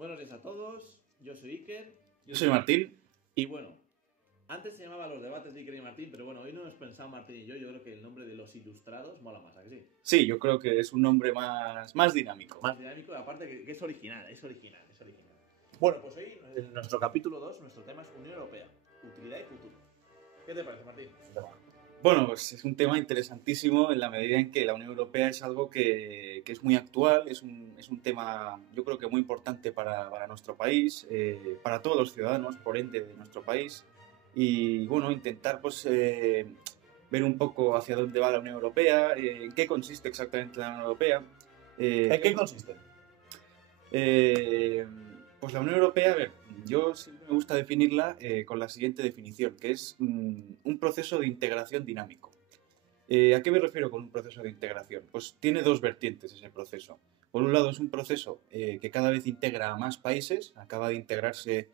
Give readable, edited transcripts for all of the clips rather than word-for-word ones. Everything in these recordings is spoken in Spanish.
Buenos días a todos, yo soy Iker. Yo soy Martín. Y bueno, antes se llamaba Los Debates de Iker y Martín, pero bueno, hoy no hemos pensado Martín y yo creo que el nombre de Los Ilustrados mola más, ¿a que sí? Sí, yo creo que es un nombre más dinámico. Más dinámico y aparte que es original. Bueno, pues hoy en nuestro capítulo 2, nuestro tema es Unión Europea, utilidad y futuro. ¿Qué te parece, Martín? Bueno, pues es un tema interesantísimo en la medida en que la Unión Europea es algo que es muy actual, es un tema yo creo que muy importante para nuestro país, para todos los ciudadanos, por ende, de nuestro país. Y bueno, intentar pues ver un poco hacia dónde va la Unión Europea, en qué consiste exactamente la Unión Europea. ¿En qué consiste? Pues la Unión Europea, a ver, yo siempre me gusta definirla con la siguiente definición, que es un proceso de integración dinámico. ¿A qué me refiero con un proceso de integración? Pues tiene dos vertientes ese proceso. Por un lado es un proceso que cada vez integra a más países, acaba de integrarse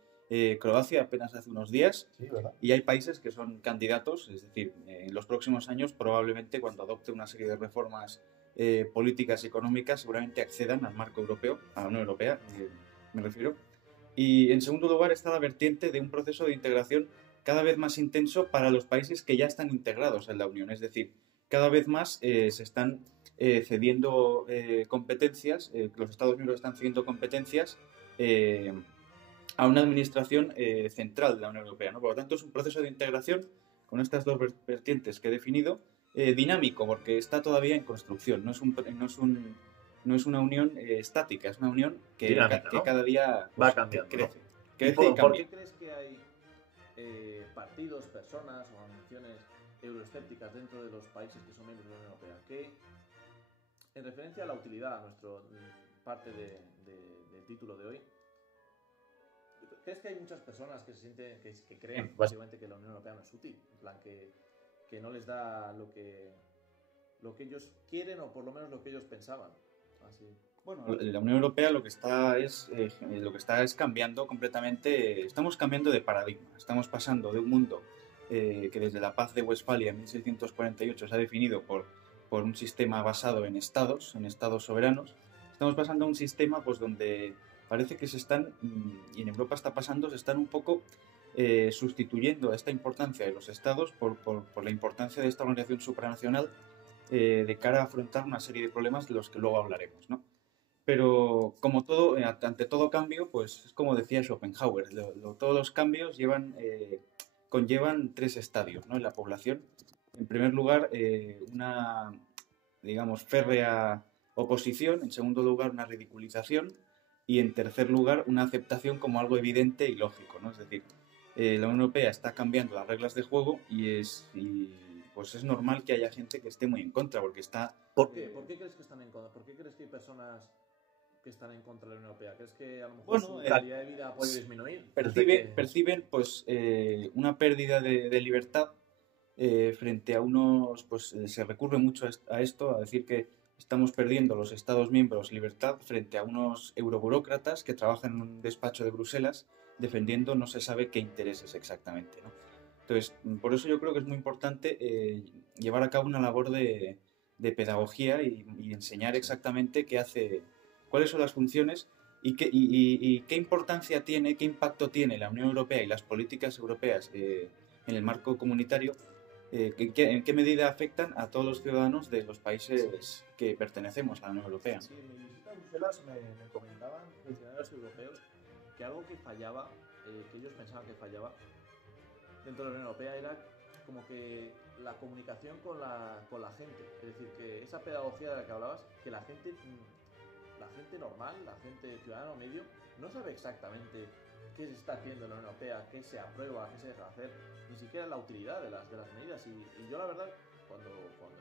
Croacia apenas hace unos días, Sí, ¿verdad? y hay países que son candidatos, es decir, en los próximos años probablemente cuando adopte una serie de reformas políticas y económicas seguramente accedan al marco europeo, a la Unión Europea, me refiero. Y en segundo lugar está la vertiente de un proceso de integración cada vez más intenso para los países que ya están integrados en la Unión, es decir, cada vez más se están cediendo competencias, los Estados miembros están cediendo competencias a una administración central de la Unión Europea, ¿no? Por lo tanto, es un proceso de integración con estas dos vertientes que he definido, dinámico, porque está todavía en construcción, no es una unión estática, es una unión que, Dinámica, ¿no? cada día va cambiando, crece. ¿no? Crece ¿Por y cambia. qué crees que hay partidos, personas o organizaciones euroescépticas dentro de los países que son miembros de la Unión Europea? Que, en referencia a la utilidad, a nuestra parte del título de hoy, ¿crees que hay muchas personas que se sienten, que creen básicamente que la Unión Europea no es útil? En plan, que no les da lo que ellos quieren o por lo menos lo que ellos pensaban. Así. Bueno, la Unión Europea lo que está es cambiando completamente, estamos cambiando de paradigma, estamos pasando de un mundo que desde la paz de Westfalia en 1648 se ha definido por un sistema basado en estados soberanos, estamos pasando a un sistema pues donde parece que se están, y en Europa está pasando, se están un poco sustituyendo esta importancia de los estados por la importancia de esta organización supranacional de cara a afrontar una serie de problemas de los que luego hablaremos, ¿no? Pero como todo, ante todo cambio, pues es como decía Schopenhauer, todos los cambios conllevan tres estadios, ¿no? En la población. En primer lugar, una, digamos, férrea oposición, en segundo lugar, una ridiculización y en tercer lugar, una aceptación como algo evidente y lógico, ¿no? Es decir, la Unión Europea está cambiando las reglas de juego pues es normal que haya gente que esté muy en contra, porque está... ¿Por qué? ¿Por qué crees que están en contra? ¿Por qué crees que hay personas que están en contra de la Unión Europea? ¿Crees que a lo mejor su calidad de vida puede disminuir? Perciben pues una pérdida de libertad frente a unos... Pues se recurre mucho a esto, a decir que estamos perdiendo los Estados miembros libertad frente a unos euroburócratas que trabajan en un despacho de Bruselas defendiendo no se sabe qué intereses exactamente, ¿no? Entonces, por eso yo creo que es muy importante llevar a cabo una labor de pedagogía y enseñar exactamente cuáles son las funciones y qué importancia tiene, qué impacto tiene la Unión Europea y las políticas europeas en el marco comunitario, en qué medida afectan a todos los ciudadanos de los países que pertenecemos a la Unión Europea. Sí, en mi visita a Bruselas me comentaban funcionarios europeos que algo que fallaba, que ellos pensaban que fallaba dentro de la Unión Europea era como que la comunicación con la gente. Es decir, que esa pedagogía de la que hablabas, que la gente normal, la gente ciudadano medio, no sabe exactamente qué se está haciendo en la Unión Europea, qué se aprueba, qué se deja hacer, ni siquiera la utilidad de las medidas. Y yo la verdad, cuando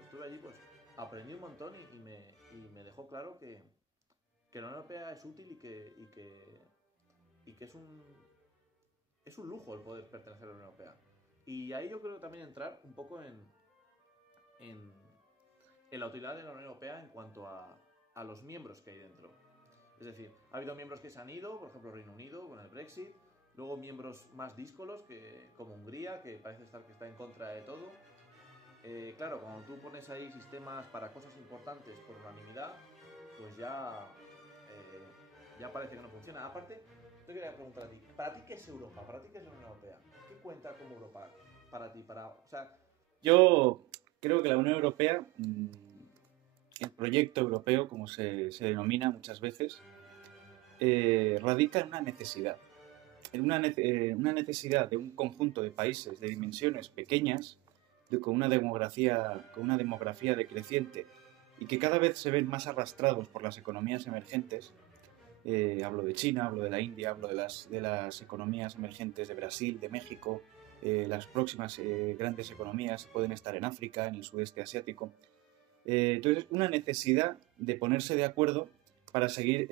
estuve allí, pues aprendí un montón y me dejó claro que la Unión Europea es útil y que es un lujo el poder pertenecer a la Unión Europea. Y ahí yo creo que también entrar un poco en la utilidad de la Unión Europea en cuanto a los miembros que hay dentro. Es decir, ha habido miembros que se han ido, por ejemplo Reino Unido con el Brexit, luego miembros más díscolos como Hungría, que parece que está en contra de todo. Claro, cuando tú pones ahí sistemas para cosas importantes por unanimidad, pues ya ya parece que no funciona. Aparte, te quería preguntar a ti, ¿para ti qué es Europa? ¿Para ti qué es la Unión Europea? ¿Qué cuenta como Europa para ti? O sea, Yo creo que la Unión Europea, el proyecto europeo, como se denomina muchas veces, radica en una necesidad. Una necesidad de un conjunto de países de dimensiones pequeñas, con una demografía decreciente y que cada vez se ven más arrastrados por las economías emergentes. Hablo de China, hablo de la India, hablo de las economías emergentes de Brasil, de México. Las próximas grandes economías pueden estar en África, en el sudeste asiático. Entonces, una necesidad de ponerse de acuerdo para seguir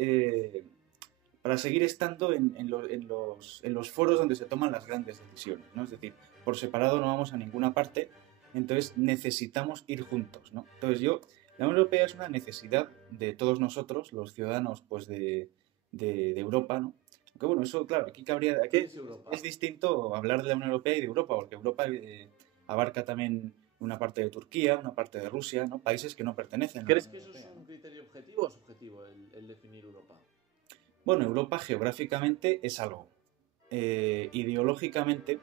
estando en los foros donde se toman las grandes decisiones, ¿no? Es decir, por separado no vamos a ninguna parte, entonces necesitamos ir juntos, ¿no? Entonces la Unión Europea es una necesidad de todos nosotros, los ciudadanos pues de Europa, ¿no? Aunque bueno, eso claro, aquí ¿qué es Europa? es distinto hablar de la Unión Europea y de Europa, porque Europa abarca también una parte de Turquía, una parte de Rusia, ¿no? Países que no pertenecen a la ¿Crees que Unión eso es Europea, un ¿no? criterio objetivo o subjetivo, el definir Europa? Bueno, Europa geográficamente es algo. Ideológicamente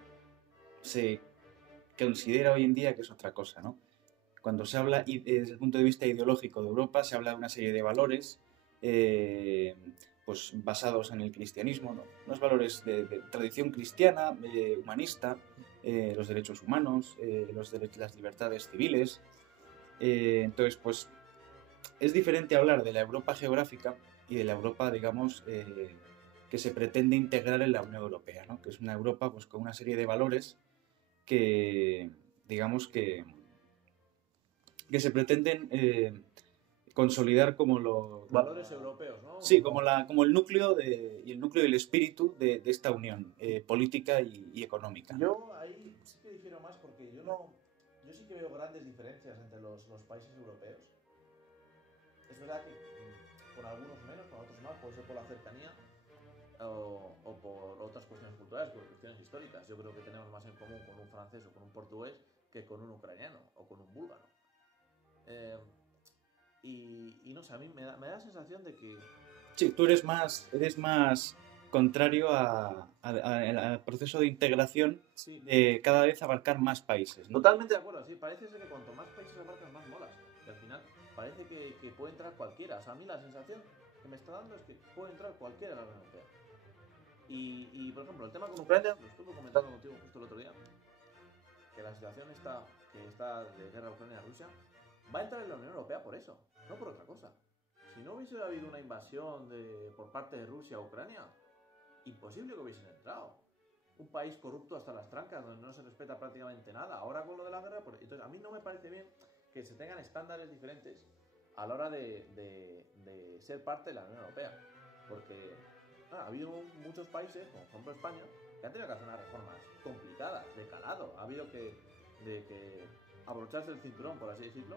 se considera hoy en día que es otra cosa, ¿no? Cuando se habla desde el punto de vista ideológico de Europa, se habla de una serie de valores pues basados en el cristianismo, ¿no? Unos valores de tradición cristiana, humanista, los derechos humanos, las libertades civiles. Entonces, pues es diferente hablar de la Europa geográfica y de la Europa, digamos, que se pretende integrar en la Unión Europea, ¿no? Que es una Europa pues, con una serie de valores que, digamos, que se pretenden consolidar como Valores europeos, ¿no? sí, como el núcleo y el núcleo del espíritu de esta unión política y económica. Yo ahí sí que difiero más porque yo sí que veo grandes diferencias entre los países europeos. Es verdad que con algunos menos, con otros más, puede ser por la cercanía o por otras cuestiones culturales, por cuestiones históricas. Yo creo que tenemos más en común con un francés o con un portugués que con un ucraniano o con un búlgaro. Y no sé, a mí me da la sensación de que... Sí, tú eres más contrario al proceso de integración Sí. de cada vez abarcar más países, ¿no? Totalmente de acuerdo, sí. Parece ser que cuanto más países abarcas, más molas. Y al final parece que puede entrar cualquiera. O sea, a mí la sensación que me está dando es que puede entrar cualquiera en la Unión Europea. Y por ejemplo, el tema con Ucrania, lo estuve comentando contigo justo el otro día, que la situación que está de guerra Ucrania-Rusia va a entrar en la Unión Europea por eso, no por otra cosa. Si no hubiese habido una invasión por parte de Rusia a Ucrania, imposible que hubiesen entrado. Un país corrupto hasta las trancas, donde no se respeta prácticamente nada. Ahora con lo de la guerra, entonces a mí no me parece bien que se tengan estándares diferentes a la hora de ser parte de la Unión Europea. Porque ha habido muchos países, como por ejemplo España, que han tenido que hacer unas reformas complicadas, de calado. Ha habido que abrocharse el cinturón, por así decirlo.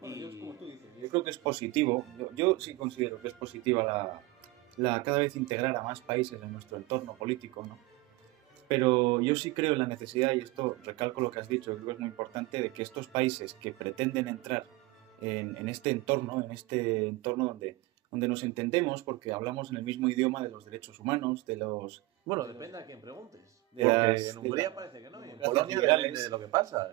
Bueno, yo es como tú dices, yo creo que es positivo. Yo sí considero que es positiva la cada vez integrar a más países en nuestro entorno político, ¿no? Pero yo sí creo en la necesidad, y esto recalco lo que has dicho, creo que es muy importante, de que estos países que pretenden entrar en este entorno donde nos entendemos, porque hablamos en el mismo idioma de los derechos humanos, Bueno, depende a quién preguntes. de Porque las- en de Hungría la- parece que no, y en democracias Polonia liberales. depende de lo que pasa.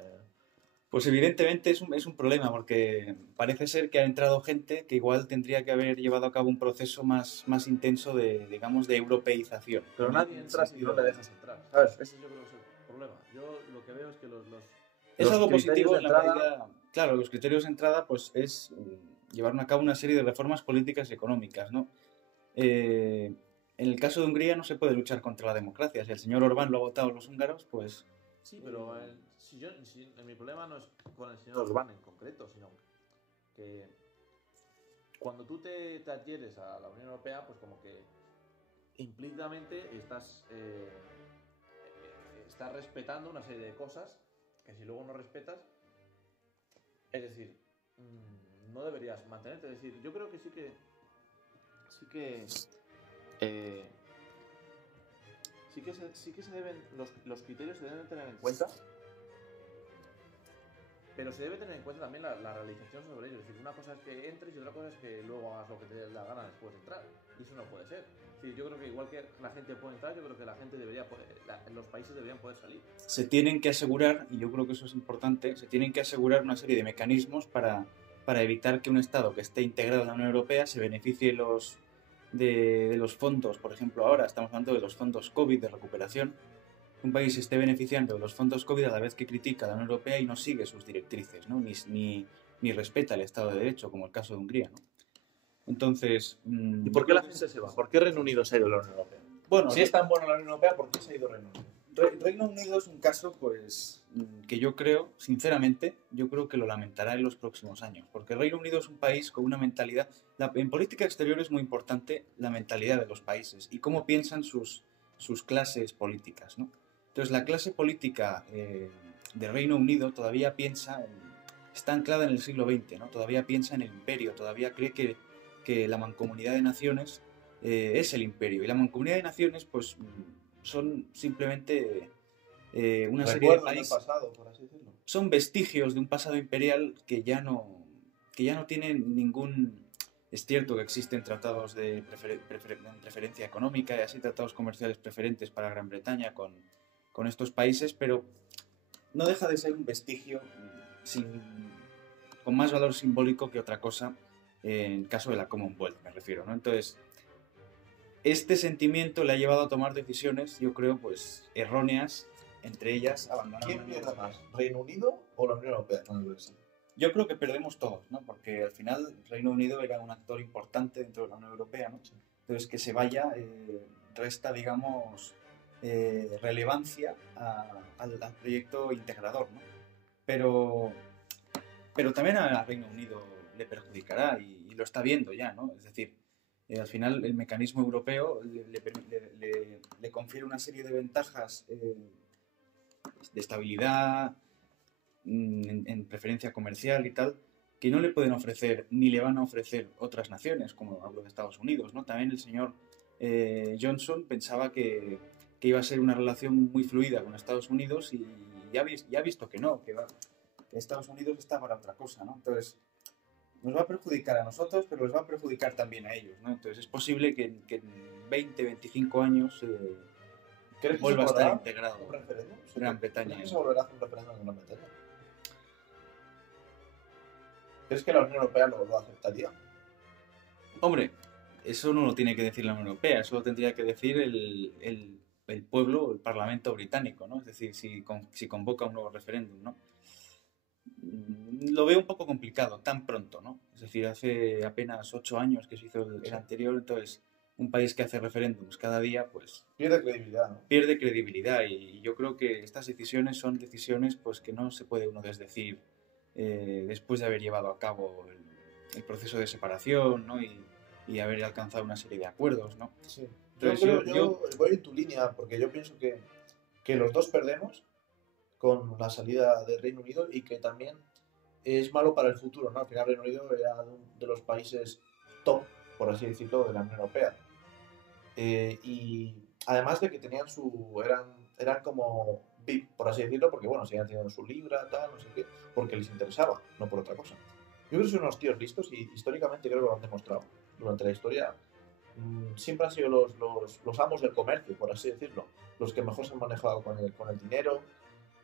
Pues evidentemente es un problema, porque parece ser que ha entrado gente que igual tendría que haber llevado a cabo un proceso más intenso digamos, de europeización. Pero nadie En el entra si no sentido- le dejas entrar. ¿Sabes? Ese yo creo que es el problema. Yo lo que veo es que Es los algo criterios positivo de en la entrada- medida... Claro, los criterios de entrada pues es llevar a cabo una serie de reformas políticas y económicas, ¿no? En el caso de Hungría no se puede luchar contra la democracia. Si el señor Orbán lo ha votado los húngaros, pues... Sí, pero mi problema no es con el señor Orbán en concreto, sino que cuando tú te adhieres a la Unión Europea, pues como que implícitamente estás respetando una serie de cosas que si luego no respetas, es decir, no deberías mantenerte. Es decir, yo creo que sí que se deben, los criterios se deben tener en cuenta, Pero se debe tener en cuenta también la realización sobre ello. Es decir, una cosa es que entres y otra cosa es que luego hagas lo que te dé la gana después de entrar. Y eso no puede ser. Es decir, yo creo que igual que la gente puede entrar, yo creo que la gente debería poder, los países deberían poder salir. Se tienen que asegurar, y yo creo que eso es importante, se tienen que asegurar una serie de mecanismos para evitar que un Estado que esté integrado en la Unión Europea se beneficie de los fondos. Por ejemplo, ahora estamos hablando de los fondos COVID de recuperación. Un país se esté beneficiando de los fondos COVID a la vez que critica a la Unión Europea y no sigue sus directrices, ¿no? Ni respeta el Estado de Derecho, como el caso de Hungría, ¿no? Entonces... ¿Y por qué la gente se va? ¿Por qué Reino Unido se ha ido de la Unión Europea? Bueno, si es tan buena la Unión Europea, ¿por qué se ha ido Reino Unido? Reino Unido es un caso, pues, que yo creo, sinceramente, yo creo que lo lamentará en los próximos años, porque Reino Unido es un país con una mentalidad... en política exterior es muy importante la mentalidad de los países y cómo piensan sus clases políticas, ¿no? Entonces, la clase política de Reino Unido todavía está anclada en el siglo XX, ¿no? Todavía piensa en el imperio, todavía cree que la mancomunidad de naciones es el imperio. Y la mancomunidad de naciones, pues, son simplemente una serie de países. Pasado, por así decirlo. Son vestigios de un pasado imperial que ya no tienen ningún... Es cierto que existen tratados de preferencia económica y así tratados comerciales preferentes para Gran Bretaña con estos países, pero no deja de ser un vestigio con más valor simbólico que otra cosa en el caso de la Commonwealth, me refiero, ¿no? Entonces, este sentimiento le ha llevado a tomar decisiones, yo creo, pues erróneas, entre ellas abandonar... ¿Quién pierde más, Reino Unido o la Unión Europea con el Brexit? Yo creo que perdemos todos, ¿no? Porque al final Reino Unido era un actor importante dentro de la Unión Europea, ¿no? Entonces, que se vaya resta, digamos, relevancia al proyecto integrador, ¿no? Pero también a Reino Unido le perjudicará y lo está viendo ya, ¿no? Es decir, al final el mecanismo europeo le confiere una serie de ventajas de estabilidad, en preferencia comercial y tal, que no le pueden ofrecer ni le van a ofrecer otras naciones, como hablo de Estados Unidos, ¿no? También el señor Johnson pensaba que iba a ser una relación muy fluida con Estados Unidos y ya ha visto que no, que Estados Unidos está para otra cosa, ¿no? Entonces, nos va a perjudicar a nosotros, pero les va a perjudicar también a ellos, ¿no? Entonces, es posible que en 20, 25 años vuelva a estar integrado Gran Bretaña. ¿Crees que se volverá a hacer un referéndum en Gran Bretaña? ¿Crees que la Unión Europea lo aceptaría? Hombre, eso no lo tiene que decir la Unión Europea, eso lo tendría que decir el pueblo, el Parlamento británico, ¿no? Es decir, si convoca un nuevo referéndum, ¿no? Lo veo un poco complicado, tan pronto, ¿no? Es decir, hace apenas 8 años que se hizo el anterior, entonces un país que hace referéndums cada día, pues... Pierde credibilidad, ¿no? Pierde credibilidad y yo creo que estas decisiones son decisiones pues que no se puede uno desdecir después de haber llevado a cabo el proceso de separación, ¿no? Y haber alcanzado una serie de acuerdos, ¿no? Sí. Entonces, yo voy en tu línea porque yo pienso que los dos perdemos con la salida del Reino Unido y que también es malo para el futuro, ¿no? Al final Reino Unido era uno de los países top, por así decirlo, de la Unión Europea. Y además de que tenían eran como VIP, por así decirlo, porque bueno, seguían teniendo su libra, tal, no sé qué, porque les interesaba, no por otra cosa. Yo creo que son unos tíos listos y históricamente creo que lo han demostrado. Durante la historia siempre han sido los amos del comercio, por así decirlo, los que mejor se han manejado con el dinero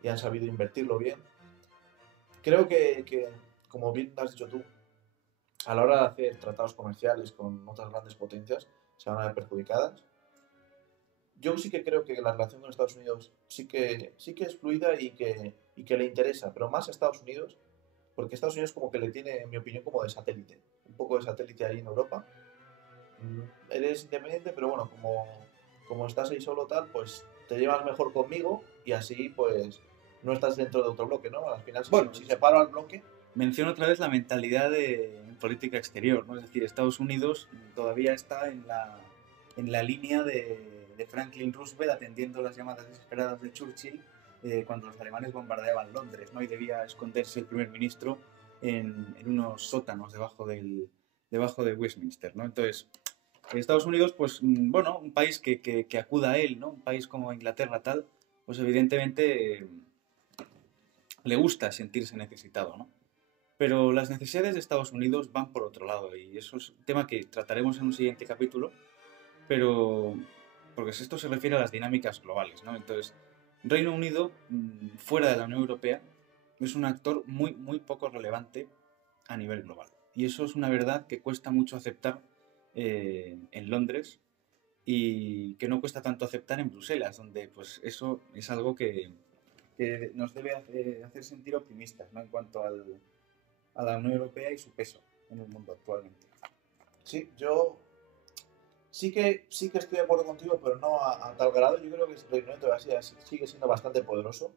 y han sabido invertirlo bien. Creo que, como bien has dicho tú, a la hora de hacer tratados comerciales con otras grandes potencias, se van a ver perjudicadas. Yo sí que creo que la relación con Estados Unidos sí que es fluida y que le interesa, pero más a Estados Unidos, porque Estados Unidos como que le tiene, en mi opinión, como de satélite. Un poco de satélite ahí en Europa. Eres independiente, pero bueno, como estás ahí solo tal, pues te llevas mejor conmigo y así pues no estás dentro de otro bloque, ¿no? Al final, si separo al bloque... Menciono otra vez la mentalidad de política exterior, ¿no? Es decir, Estados Unidos todavía está en la línea de Franklin Roosevelt atendiendo las llamadas desesperadas de Churchill cuando los alemanes bombardeaban Londres, ¿no? Y debía esconderse el primer ministro en unos sótanos debajo de Westminster, ¿no? Entonces, Estados Unidos, pues, bueno, un país que acuda a él, ¿no? Un país como Inglaterra tal, pues evidentemente le gusta sentirse necesitado, ¿no? Pero las necesidades de Estados Unidos van por otro lado y eso es un tema que trataremos en un siguiente capítulo, pero porque esto se refiere a las dinámicas globales, ¿no? Entonces, Reino Unido, fuera de la Unión Europea, es un actor muy, muy poco relevante a nivel global. Y eso es una verdad que cuesta mucho aceptar en Londres y que no cuesta tanto aceptar en Bruselas, donde pues eso es algo que nos debe hacer sentir optimistas, ¿no? En cuanto a la Unión Europea y su peso en el mundo actualmente. Sí, yo sí que estoy de acuerdo contigo, pero no a tal grado. Yo creo que el Reino Unido todavía sigue siendo bastante poderoso,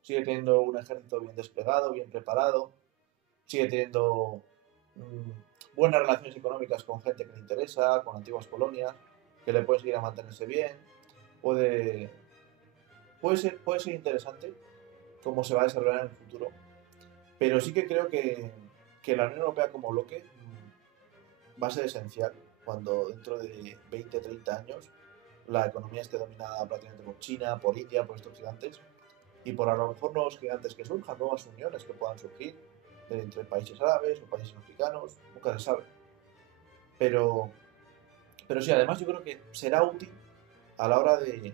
sigue teniendo un ejército bien desplegado, bien preparado, sigue teniendo buenas relaciones económicas con gente que le interesa, con antiguas colonias, que le puede seguir a mantenerse bien. Puede, puede ser interesante cómo se va a desarrollar en el futuro, pero sí que creo que la Unión Europea como bloque va a ser esencial cuando dentro de 20, 30 años la economía esté dominada prácticamente por China, por India, por estos gigantes y por a lo mejor nuevos gigantes que surjan, nuevas uniones que puedan surgir entre países árabes o países africanos, nunca se sabe. Pero sí, además yo creo que será útil a la hora de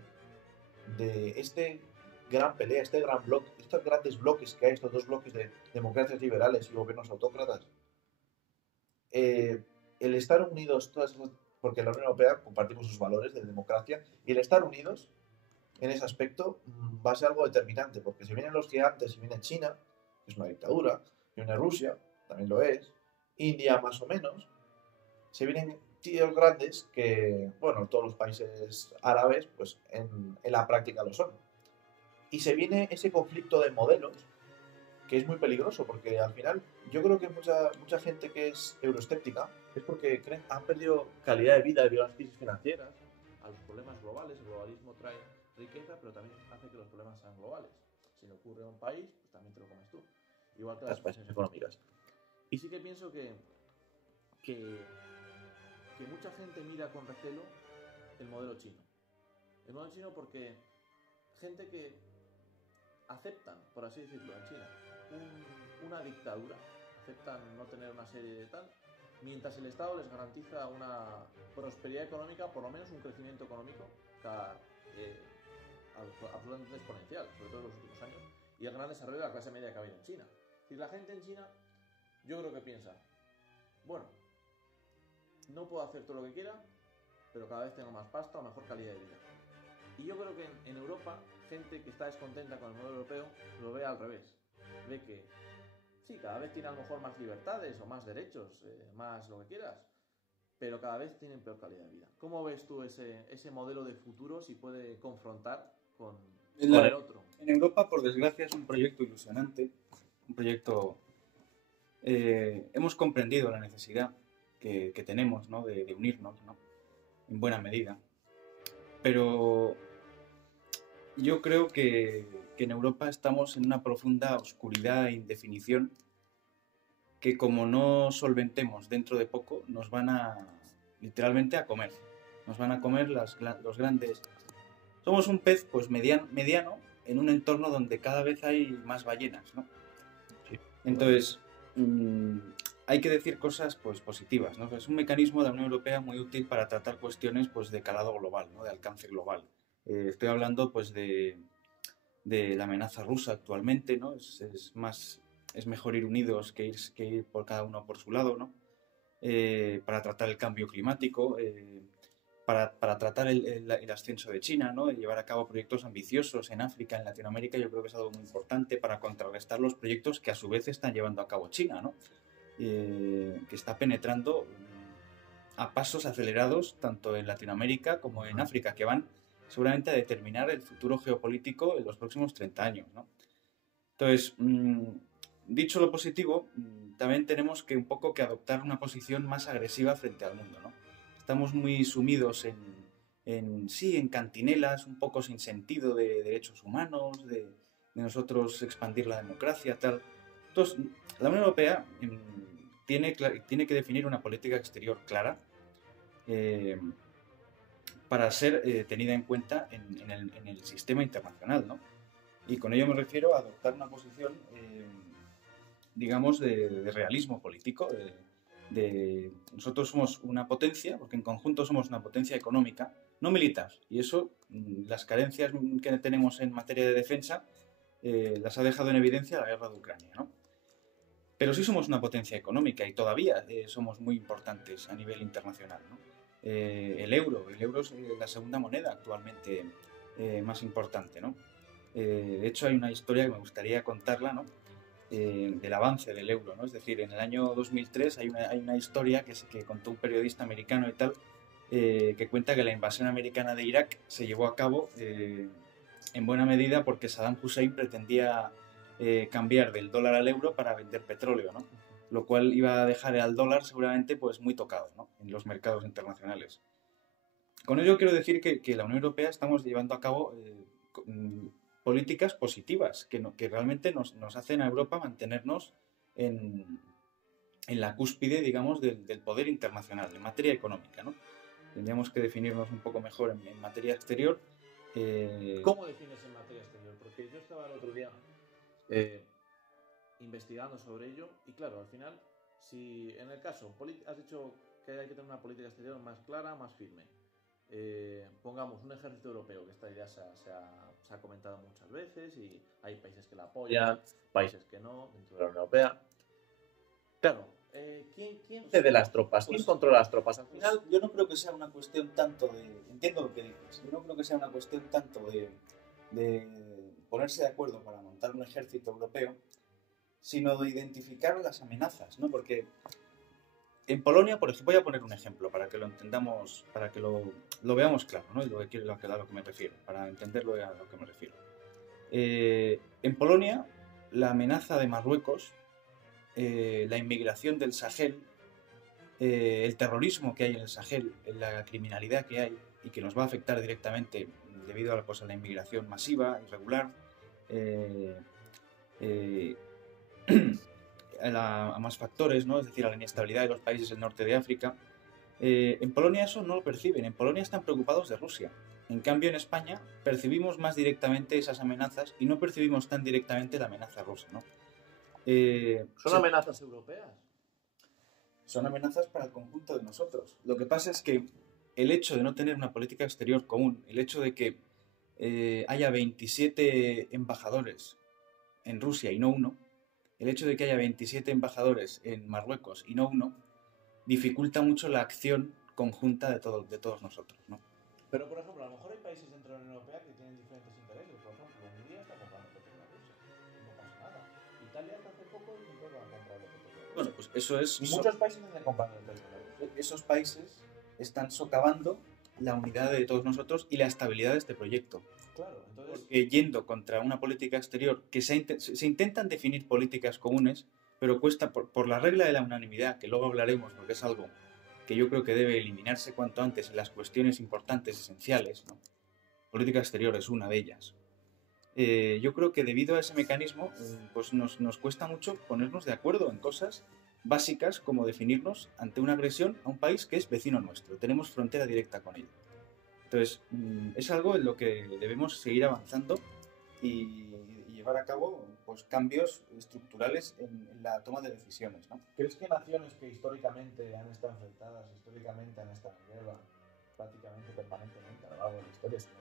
este gran pelea, este gran bloque, estos grandes bloques que hay, estos dos bloques de democracias liberales y gobiernos autócratas, el estar unidos, porque la Unión Europea compartimos sus valores de democracia, y el estar unidos en ese aspecto va a ser algo determinante, porque si vienen los gigantes, si viene China, que es una dictadura, si viene Rusia, también lo es, India más o menos, si vienen tíos grandes que, bueno, todos los países árabes, pues en la práctica lo son. Y se viene ese conflicto de modelos que es muy peligroso, porque al final yo creo que mucha gente que es euroescéptica es porque han perdido calidad de vida debido a las crisis financieras, a los problemas globales. El globalismo trae riqueza, pero también hace que los problemas sean globales. Si le ocurre a un país, pues también te lo comes tú. Igual que las expansiones económicas. Y sí que pienso que mucha gente mira con recelo el modelo chino. El modelo chino porque gente que aceptan, por así decirlo, en China, una dictadura, aceptan no tener una serie de tal, mientras el Estado les garantiza una prosperidad económica, por lo menos un crecimiento económico absolutamente exponencial, sobre todo en los últimos años, y el gran desarrollo de la clase media que ha habido en China. Si la gente en China, yo creo que piensa, bueno, no puedo hacer todo lo que quiera, pero cada vez tengo más pasta o mejor calidad de vida. Y yo creo que en Europa, gente que está descontenta con el modelo europeo lo ve al revés. Ve que sí, cada vez tiene a lo mejor más libertades o más derechos, más lo que quieras, pero cada vez tienen peor calidad de vida. ¿Cómo ves tú ese modelo de futuro si puede confrontar con el otro? En Europa, por desgracia, es un proyecto ilusionante, un proyecto... hemos comprendido la necesidad que tenemos, ¿no? de unirnos, ¿no? En buena medida. Pero yo creo que en Europa estamos en una profunda oscuridad e indefinición que como no solventemos dentro de poco nos van a literalmente a comer. Nos van a comer los grandes... Somos un pez pues mediano en un entorno donde cada vez hay más ballenas, ¿no? Sí. Entonces, hay que decir cosas pues positivas, ¿no? Es un mecanismo de la Unión Europea muy útil para tratar cuestiones pues de calado global, ¿no? De alcance global. Estoy hablando pues de la amenaza rusa actualmente, ¿no? Es mejor ir unidos que ir por cada uno por su lado, ¿no? Para tratar el cambio climático, para tratar el ascenso de China, ¿no? De llevar a cabo proyectos ambiciosos en África, en Latinoamérica, yo creo que es algo muy importante para contrarrestar los proyectos que a su vez están llevando a cabo China, ¿no? Que está penetrando a pasos acelerados tanto en Latinoamérica como en África, que van seguramente a determinar el futuro geopolítico en los próximos 30 años, ¿no? Entonces, dicho lo positivo, también tenemos que un poco que adoptar una posición más agresiva frente al mundo, ¿no? Estamos muy sumidos en cantinelas, un poco sin sentido de derechos humanos, de nosotros expandir la democracia, tal. Entonces, la Unión Europea tiene que definir una política exterior clara para ser tenida en cuenta en el sistema internacional, ¿no? Y con ello me refiero a adoptar una posición, digamos, de realismo político. Nosotros somos una potencia, porque en conjunto somos una potencia económica, no militar. Y eso, las carencias que tenemos en materia de defensa, las ha dejado en evidencia la guerra de Ucrania, ¿no? Pero sí somos una potencia económica y todavía somos muy importantes a nivel internacional, ¿no? El euro es la segunda moneda actualmente más importante, ¿no? De hecho, hay una historia que me gustaría contarla, ¿no? Del avance del euro, ¿no? Es decir, en el año 2003 hay una historia que contó un periodista americano y tal, que cuenta que la invasión americana de Irak se llevó a cabo en buena medida porque Saddam Hussein pretendía cambiar del dólar al euro para vender petróleo, ¿no? Lo cual iba a dejar al dólar seguramente pues muy tocado, ¿no? En los mercados internacionales. Con ello quiero decir que la Unión Europea estamos llevando a cabo políticas positivas que realmente nos hacen a Europa mantenernos en la cúspide, digamos, del poder internacional, en materia económica, ¿no? Tendríamos que definirnos un poco mejor en materia exterior. ¿Cómo defines en materia exterior? Porque yo estaba el otro día investigando sobre ello y claro, al final, si en el caso has dicho que hay que tener una política exterior más clara, más firme, pongamos un ejército europeo, que esta idea se ha comentado muchas veces y hay países que la apoyan, países que no, dentro de la Unión Europea. Claro, ¿quién cede las tropas? ¿Quién controla las tropas? Al final, yo no creo que sea una cuestión tanto de... Entiendo lo que dices. Yo no creo que sea una cuestión tanto de ponerse de acuerdo para montar un ejército europeo, sino de identificar las amenazas, ¿no? Porque en Polonia, por ejemplo, voy a poner un ejemplo para que lo entendamos, para que lo veamos claro, ¿no? Y a lo que me refiero, para entenderlo a lo que me refiero. En Polonia, la amenaza de Marruecos, la inmigración del Sahel, el terrorismo que hay en el Sahel, la criminalidad que hay y que nos va a afectar directamente debido a la inmigración masiva, irregular, a más factores, ¿no? Es decir, a la inestabilidad de los países del norte de África. En Polonia eso no lo perciben. En Polonia están preocupados de Rusia. En cambio, en España percibimos más directamente esas amenazas y no percibimos tan directamente la amenaza rusa, ¿no? ¿Son amenazas europeas? Son amenazas para el conjunto de nosotros. Lo que pasa es que el hecho de no tener una política exterior común, el hecho de que haya 27 embajadores en Rusia y no uno, el hecho de que haya 27 embajadores en Marruecos y no uno, dificulta mucho la acción conjunta de todos nosotros, ¿no? Pero, por ejemplo, a lo mejor hay países dentro de la Unión Europea que tienen diferentes intereses. Por ejemplo, Hungría está comprando petróleo a Rusia. No pasa nada. Italia hasta hace poco intentó comprar el petróleo. Bueno, pues eso es... Muchos países están comprando el petróleo a Rusia. Esos países están socavando la unidad de todos nosotros y la estabilidad de este proyecto. Claro, entonces... Porque yendo contra una política exterior que se intentan definir políticas comunes, pero cuesta por la regla de la unanimidad, que luego hablaremos porque es algo que yo creo que debe eliminarse cuanto antes en las cuestiones importantes, esenciales, ¿no? Política exterior es una de ellas. Yo creo que debido a ese mecanismo pues nos cuesta mucho ponernos de acuerdo en cosas básicas como definirnos ante una agresión a un país que es vecino nuestro. Tenemos frontera directa con él. Entonces, es algo en lo que debemos seguir avanzando y llevar a cabo pues, cambios estructurales en la toma de decisiones, ¿no? ¿Crees que naciones que históricamente han estado enfrentadas, históricamente han estado en guerra prácticamente permanentemente a lo largo de la historia, si no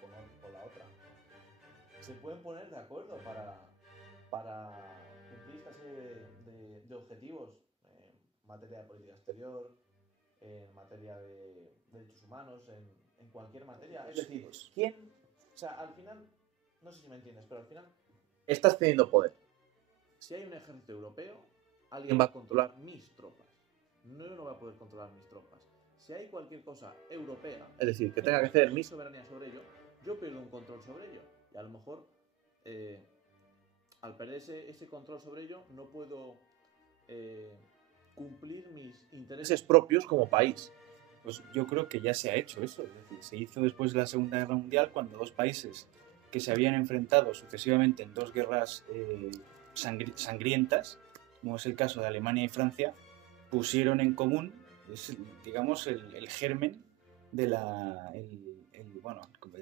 por una con la otra, se pueden poner de acuerdo para cumplir esta serie de objetivos en materia de política exterior, en materia de derechos humanos, en cualquier materia? Es decir, ¿quién? O sea, al final, no sé si me entiendes, pero al final estás teniendo poder. Si hay un ejército europeo, alguien va a controlar mis tropas. No, yo no voy a poder controlar mis tropas. Si hay cualquier cosa europea, es decir, que tenga que ceder mi soberanía sobre ello, yo pierdo un control sobre ello. Y a lo mejor, al perder ese control sobre ello, no puedo cumplir mis intereses propios como país. Pues yo creo que ya se ha hecho eso. Es decir, se hizo después de la Segunda Guerra Mundial cuando dos países que se habían enfrentado sucesivamente en dos guerras sangrientas, como es el caso de Alemania y Francia, pusieron en común, digamos, el germen bueno,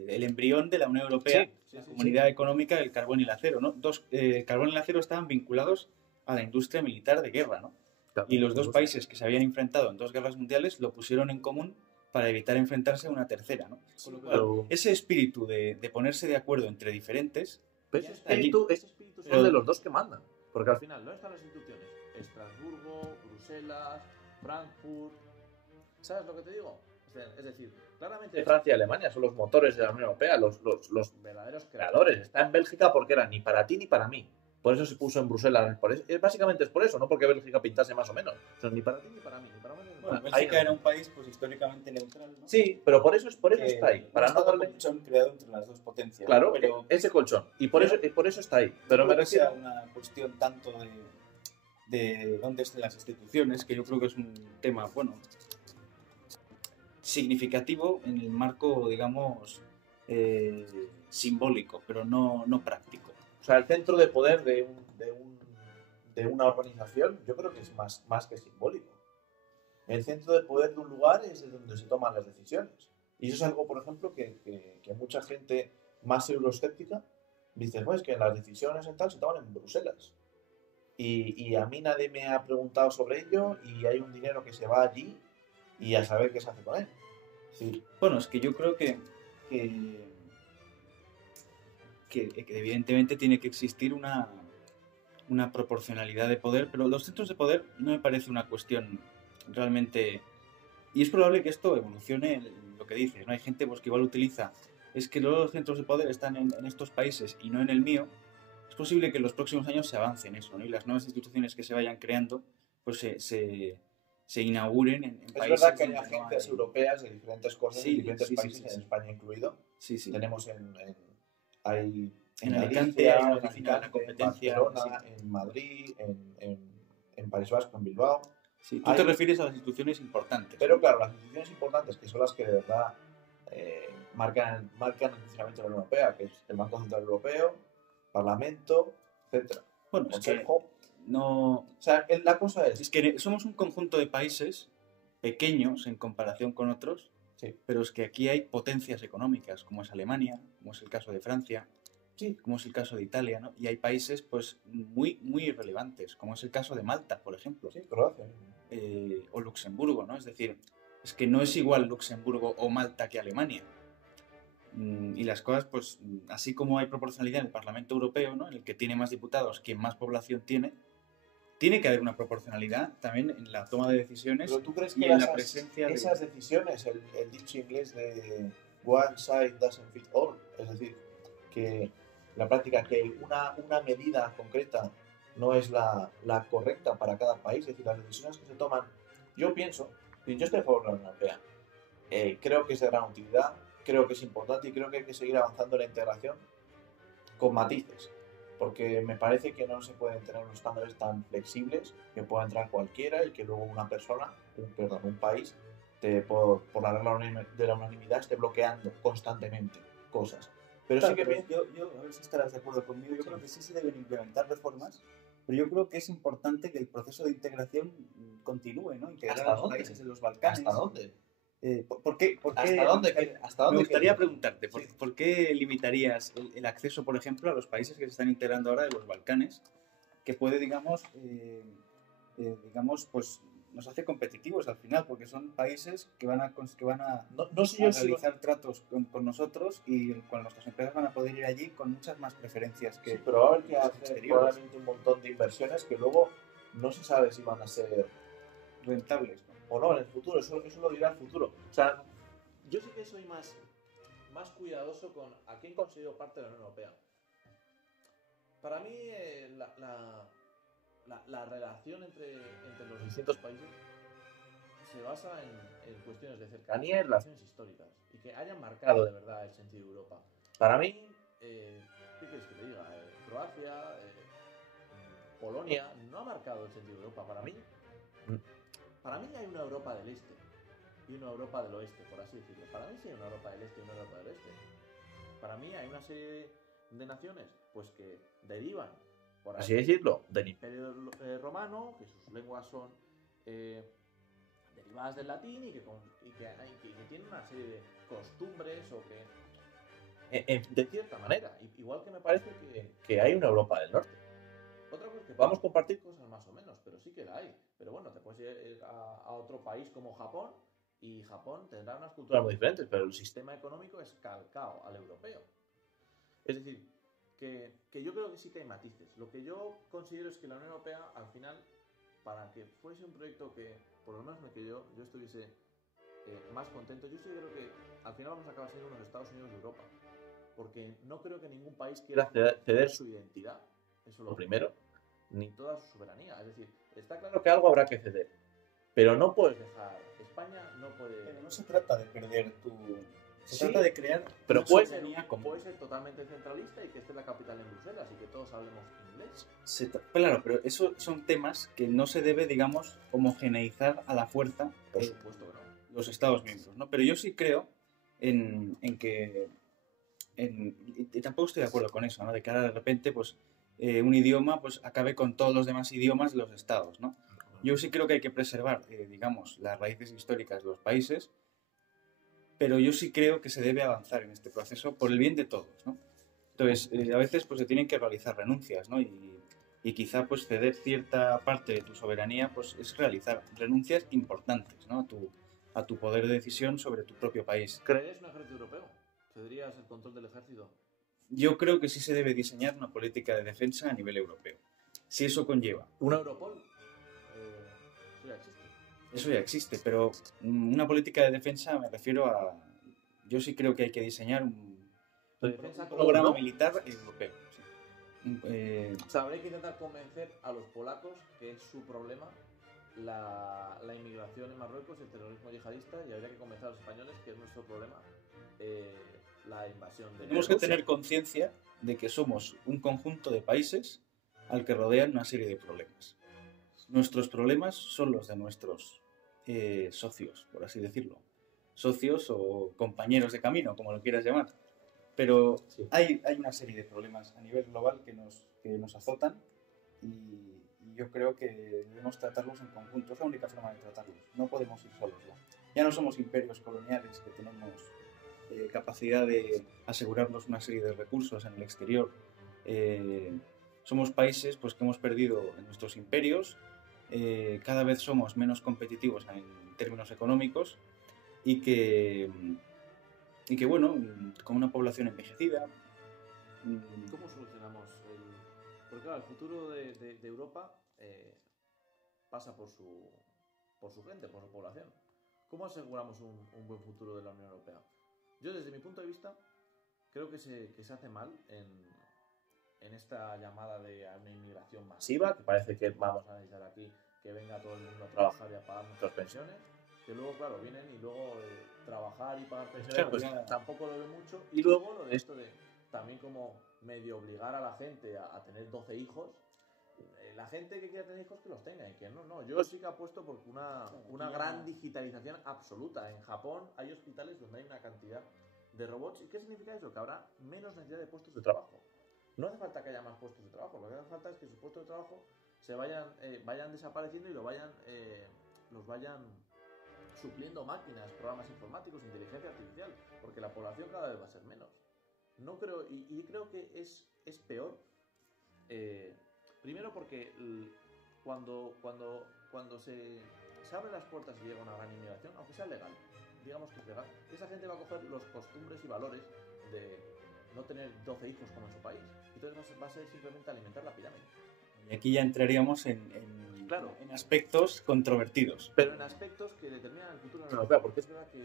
el embrión de la Unión Europea, la Comunidad Económica del Carbón y el Acero, ¿no? El carbón y el acero estaban vinculados a la industria militar de guerra, ¿no? Claro, y los dos países que se habían enfrentado en 2 guerras mundiales lo pusieron en común para evitar enfrentarse a una tercera, ¿no? Sí, claro. Ese espíritu de ponerse de acuerdo entre diferentes... Pero ese espíritu son de los dos que mandan. Porque al final, ¿dónde están las instituciones? Estrasburgo, Bruselas, Frankfurt... ¿Sabes lo que te digo? Es decir, claramente Francia y Alemania son los motores de la Unión Europea, los verdaderos creadores. Está en Bélgica porque era ni para ti ni para mí. Por eso se puso en Bruselas. Básicamente es por eso, no porque Bélgica pintase más o menos. O sea, ni para ti ni para mí. Ni para mí ni para bueno, Bélgica era un país pues históricamente neutral, ¿no? Sí, pero por eso está ahí. Para no darle un colchón creado entre las dos potencias. Claro, pero ese colchón. Y por eso está ahí. Pero me refiero a una cuestión tanto de dónde están las instituciones, que yo creo que es un tema, bueno, significativo en el marco, digamos, simbólico, pero no práctico. O sea, el centro de poder de una organización, yo creo que es más que simbólico. El centro de poder de un lugar es de donde se toman las decisiones. Y eso es algo, por ejemplo, que mucha gente más euroescéptica dice, pues que las decisiones y tal se toman en Bruselas. Y a mí nadie me ha preguntado sobre ello y hay un dinero que se va allí y a saber qué se hace con él. Sí. Bueno, es que yo creo que evidentemente tiene que existir una proporcionalidad de poder, pero los centros de poder no me parece una cuestión realmente... Y es probable que esto evolucione en lo que dices, ¿no? Hay gente pues, que igual utiliza... Es que los centros de poder están en estos países y no en el mío. Es posible que en los próximos años se avance en eso, ¿no? Y las nuevas instituciones que se vayan creando pues se inauguren en países... Es verdad que hay agencias europeas de diferentes cosas, en diferentes países, en España incluido. Sí. Tenemos hay en Alicante, hay una oficina de la competencia, en Barcelona, en Madrid, en País Vasco, en Bilbao. Sí, tú te refieres a las instituciones importantes. Pero claro, las instituciones importantes, que son las que de verdad marcan el funcionamiento de la Unión Europea, que es el Banco Central Europeo, Parlamento, etc. Bueno, Consejo. No... O sea, la cosa es que somos un conjunto de países pequeños en comparación con otros, sí, pero es que aquí hay potencias económicas, como es Alemania, como es el caso de Francia, sí, como es el caso de Italia, ¿no? Y hay países pues muy, muy irrelevantes, como es el caso de Malta, por ejemplo. Sí, Croacia. O Luxemburgo, ¿no? Es decir, es que no es igual Luxemburgo o Malta que Alemania. Y las cosas, pues, así como hay proporcionalidad en el Parlamento Europeo, ¿no? En el que tiene más diputados, quien más población tiene que haber una proporcionalidad también en la toma de decisiones. ¿Pero tú crees que y en la presencia esas decisiones, el dicho inglés de one size doesn't fit all, es decir, que la práctica que una medida concreta no es la correcta para cada país, es decir, las decisiones que se toman, yo estoy a favor de la Unión Europea, creo que es de gran utilidad, creo que es importante y creo que hay que seguir avanzando en la integración con matices, porque me parece que no se pueden tener unos estándares tan flexibles que pueda entrar cualquiera y que luego una persona, un país, por la regla de la unanimidad esté bloqueando constantemente cosas. Pero claro, sí que yo a ver si estarás de acuerdo conmigo, yo creo que sí se deben implementar reformas, pero yo creo que es importante que el proceso de integración continúe, ¿no? Integrar a los países en los Balcanes. ¿Hasta dónde? ¿Por qué? ¿Hasta dónde? Me gustaría preguntarte, ¿por qué limitarías el acceso, por ejemplo, a los países que se están integrando ahora de los Balcanes, que puede, digamos, pues nos hace competitivos al final, porque son países que van a realizar tratos con nosotros y con nuestras empresas van a poder ir allí con muchas más preferencias que... Sí, pero va a haber que hacer probablemente un montón de inversiones que luego no se sabe si van a ser rentables, ¿no? O no, en el futuro, eso lo dirá el futuro. O sea, yo sí que soy más cuidadoso con a quién considero parte de la Unión Europea. Para mí, la relación entre los distintos países se basa en cuestiones de cercanía y relaciones históricas, y que hayan marcado de verdad el sentido de Europa. Para mí, ¿qué quieres que te diga? Croacia, Polonia, no ha marcado el sentido de Europa. Para mí hay una Europa del Este y una Europa del Oeste, por así decirlo. Para mí sí hay una Europa del Este y una Europa del Oeste. Para mí hay una serie de naciones pues que derivan, por así decirlo, del Imperio Romano, que sus lenguas son derivadas del latín y que tienen una serie de costumbres o que, de cierta manera, igual que me parece que hay una Europa del Norte. Otra cosa es que podamos compartir cosas más o menos, pero sí que la hay. Pero bueno, te puedes ir a otro país como Japón y Japón tendrá unas culturas muy diferentes, pero el sistema económico es calcado al europeo. Es decir, que yo creo que sí que hay matices. Lo que yo considero es que la Unión Europea, al final, para que fuese un proyecto que, por lo menos que yo estuviese más contento, yo sí creo que al final vamos a acabar siendo unos Estados Unidos de Europa. Porque no creo que ningún país quiera ceder su identidad, eso es lo primero, ni toda su soberanía. Es decir, está claro que algo habrá que ceder, pero no puedes dejar, España no puede... Pero no se trata de perder tu... Se Sí, trata de crear pero una puede soberanía común. puede ser totalmente centralista y que esté la capital en Bruselas y que todos hablemos inglés. Claro, pero eso son temas que no se debe, digamos, homogeneizar a la fuerza Por supuesto que no. los Estados miembros, ¿no? Pero yo sí creo en que... y tampoco estoy de acuerdo con eso, ¿no? De que ahora de repente, pues, un idioma pues acabe con todos los demás idiomas de los estados, ¿no? Yo sí creo que hay que preservar, digamos, las raíces históricas de los países, pero yo sí creo que se debe avanzar en este proceso por el bien de todos, ¿no? Entonces, a veces pues se tienen que realizar renuncias, ¿no? Y quizá pues ceder cierta parte de tu soberanía pues es realizar renuncias importantes, ¿no? A tu poder de decisión sobre tu propio país. ¿Crees un ejército europeo? ¿Cederías el control del ejército? Yo creo que sí se debe diseñar una política de defensa a nivel europeo. Si eso conlleva... ¿Un Europol? Eso ya existe. Eso ya existe, pero una política de defensa me refiero a... Yo sí creo que hay que diseñar un programa ¿no? militar europeo. Sí. O sea, habría que intentar convencer a los polacos que es su problema la inmigración en Marruecos, el terrorismo yihadista, y habría que convencer a los españoles que es nuestro problema la invasión de Tenemos que tener conciencia de que somos un conjunto de países al que rodean una serie de problemas. Nuestros problemas son los de nuestros socios, por así decirlo. Socios o compañeros de camino, como lo quieras llamar. Pero sí, hay una serie de problemas a nivel global que nos azotan y yo creo que debemos tratarlos en conjunto. Es la única forma de tratarlos. No podemos ir solos ya. Ya no somos imperios coloniales que tenemos capacidad de asegurarnos una serie de recursos en el exterior. Somos países pues, que hemos perdido en nuestros imperios. Cada vez somos menos competitivos en términos económicos y que bueno, con una población envejecida. ¿Cómo solucionamos porque claro, el futuro de Europa pasa por su gente, por su población? ¿Cómo aseguramos un buen futuro de la Unión Europea? Yo, desde mi punto de vista, creo que se hace mal en esta llamada de una inmigración masiva, que parece que vamos a necesitar aquí que venga todo el mundo a trabajar y a pagar nuestras pensiones, que luego, claro, vienen y luego trabajar y pagar pensiones, pues tampoco lo veo mucho. Y luego lo de esto de también como medio obligar a la gente a tener 12 hijos. La gente que quiera tener hijos que los tenga y que no. Yo sí que apuesto por una gran digitalización absoluta. En Japón hay hospitales donde hay una cantidad de robots. ¿Y qué significa eso? Que habrá menos necesidad de puestos de trabajo. No hace falta que haya más puestos de trabajo. Lo que hace falta es que sus puestos de trabajo se vayan desapareciendo y los vayan supliendo máquinas, programas informáticos, inteligencia artificial, porque la población cada vez va a ser menos. No creo, y creo que es peor. Primero porque cuando se abren las puertas y llega una gran inmigración, aunque sea legal, digamos que es legal, esa gente va a coger los costumbres y valores de no tener 12 hijos como en su país. Entonces va a ser simplemente alimentar la pirámide. Y aquí ya entraríamos en aspectos controvertidos. Pero en aspectos que determinan el futuro de la Unión Europea, porque es verdad que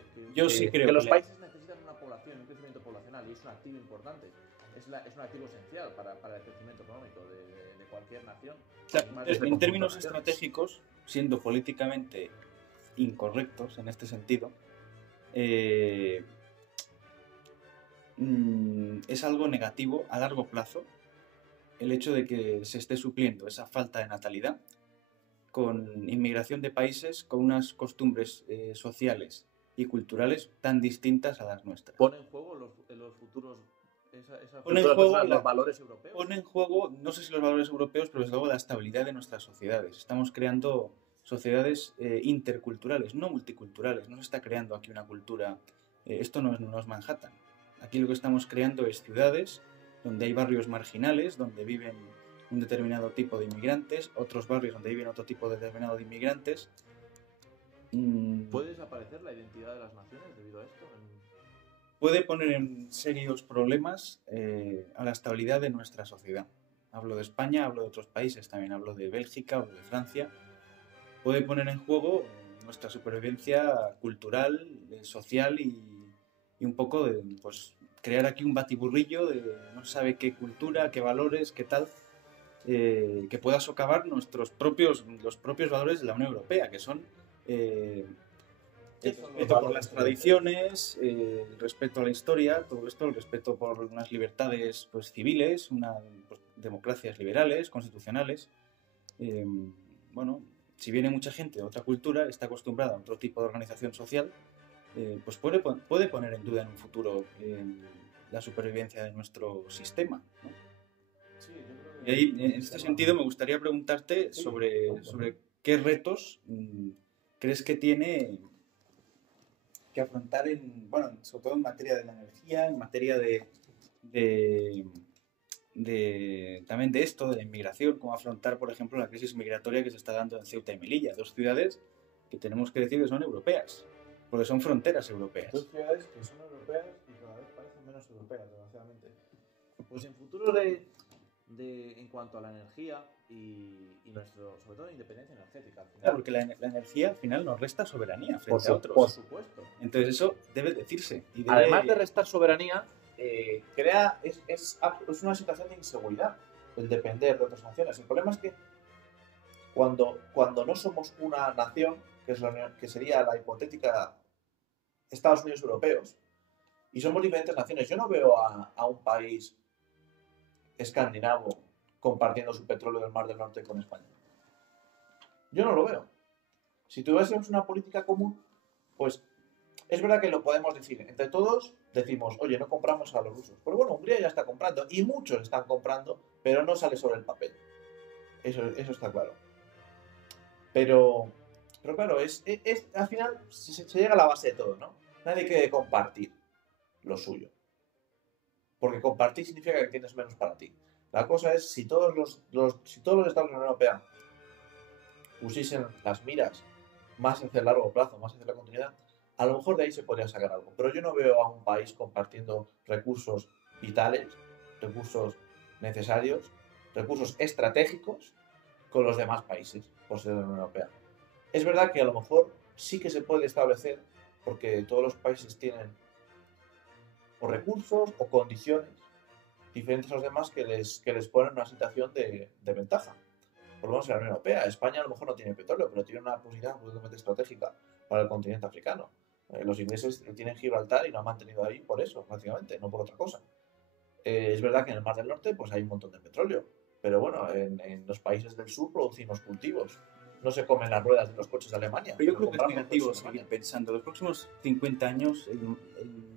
los países necesitan una población, un crecimiento poblacional, y es un activo importante. Es un activo esencial para el crecimiento económico de cualquier nación. O sea, en términos estratégicos, siendo políticamente incorrectos en este sentido, es algo negativo a largo plazo el hecho de que se esté supliendo esa falta de natalidad con inmigración de países con unas costumbres sociales y culturales tan distintas a las nuestras. ¿Pone en juego los futuros los valores europeos? Pone en juego, no sé si los valores europeos, pero desde luego la estabilidad de nuestras sociedades. Estamos creando sociedades interculturales, no multiculturales. No se está creando aquí una cultura. Esto no es Manhattan. Aquí lo que estamos creando es ciudades donde hay barrios marginales, donde viven un determinado tipo de inmigrantes, otros barrios donde viven otro tipo de determinado de inmigrantes. ¿Puede desaparecer la identidad de las naciones debido a esto? Puede poner en serios problemas a la estabilidad de nuestra sociedad. Hablo de España, hablo de otros países, también hablo de Bélgica o de Francia. Puede poner en juego nuestra supervivencia cultural, social y un poco de pues, crear aquí un batiburrillo de no se sabe qué cultura, qué valores, qué tal, que pueda socavar los propios valores de la Unión Europea, que son el respeto por las tradiciones, el respeto a la historia, todo esto, el respeto por unas libertades pues, civiles, pues, democracias liberales, constitucionales. Bueno, si viene mucha gente de otra cultura, está acostumbrada a otro tipo de organización social, pues puede poner en duda en un futuro la supervivencia de nuestro sistema, ¿no? Sí, yo creo Y ahí, en este sentido, me gustaría preguntarte sobre qué retos crees que tiene que afrontar, sobre todo en materia de la energía, en materia también de esto, de la inmigración, cómo afrontar, por ejemplo, la crisis migratoria que se está dando en Ceuta y Melilla, dos ciudades que tenemos que decir que son europeas, porque son fronteras europeas. Dos ciudades que son europeas y cada vez parecen menos europeas, desgraciadamente. Pues en futuro en cuanto a la energía y sobre todo la independencia energética. Al final. Claro, porque la energía al final nos resta soberanía frente a otros. Por supuesto. Entonces eso debe decirse. Además de restar soberanía, es una situación de inseguridad el depender de otras naciones. El problema es que cuando no somos una nación, que sería la hipotética Estados Unidos europeos, y somos diferentes naciones, yo no veo a un país escandinavo compartiendo su petróleo del Mar del Norte con España. Yo no lo veo. Si tuviésemos una política común, pues es verdad que lo podemos decir. Entre todos decimos, oye, no compramos a los rusos. Pero bueno, Hungría ya está comprando y muchos están comprando, pero no sale sobre el papel. Eso está claro. Pero claro, al final se llega a la base de todo, ¿no? Nadie quiere compartir lo suyo. Porque compartir significa que tienes menos para ti. La cosa es, si todos los estados de la Unión Europea pusiesen las miras más hacia el largo plazo, más hacia la continuidad, a lo mejor de ahí se podría sacar algo. Pero yo no veo a un país compartiendo recursos vitales, recursos necesarios, recursos estratégicos con los demás países, por ser de la Unión Europea. Es verdad que a lo mejor sí que se puede establecer, porque todos los países tienen o recursos o condiciones diferentes a los demás que les ponen una situación de ventaja. Por lo menos en la Unión Europea. España a lo mejor no tiene petróleo, pero tiene una posibilidad absolutamente estratégica para el continente africano. Los ingleses tienen Gibraltar y lo han mantenido ahí por eso, prácticamente, no por otra cosa. Es verdad que en el Mar del Norte pues hay un montón de petróleo, pero bueno, en los países del sur producimos cultivos. No se comen las ruedas de los coches de Alemania. Pero yo creo que es negativo seguir pensando. Los próximos 50 años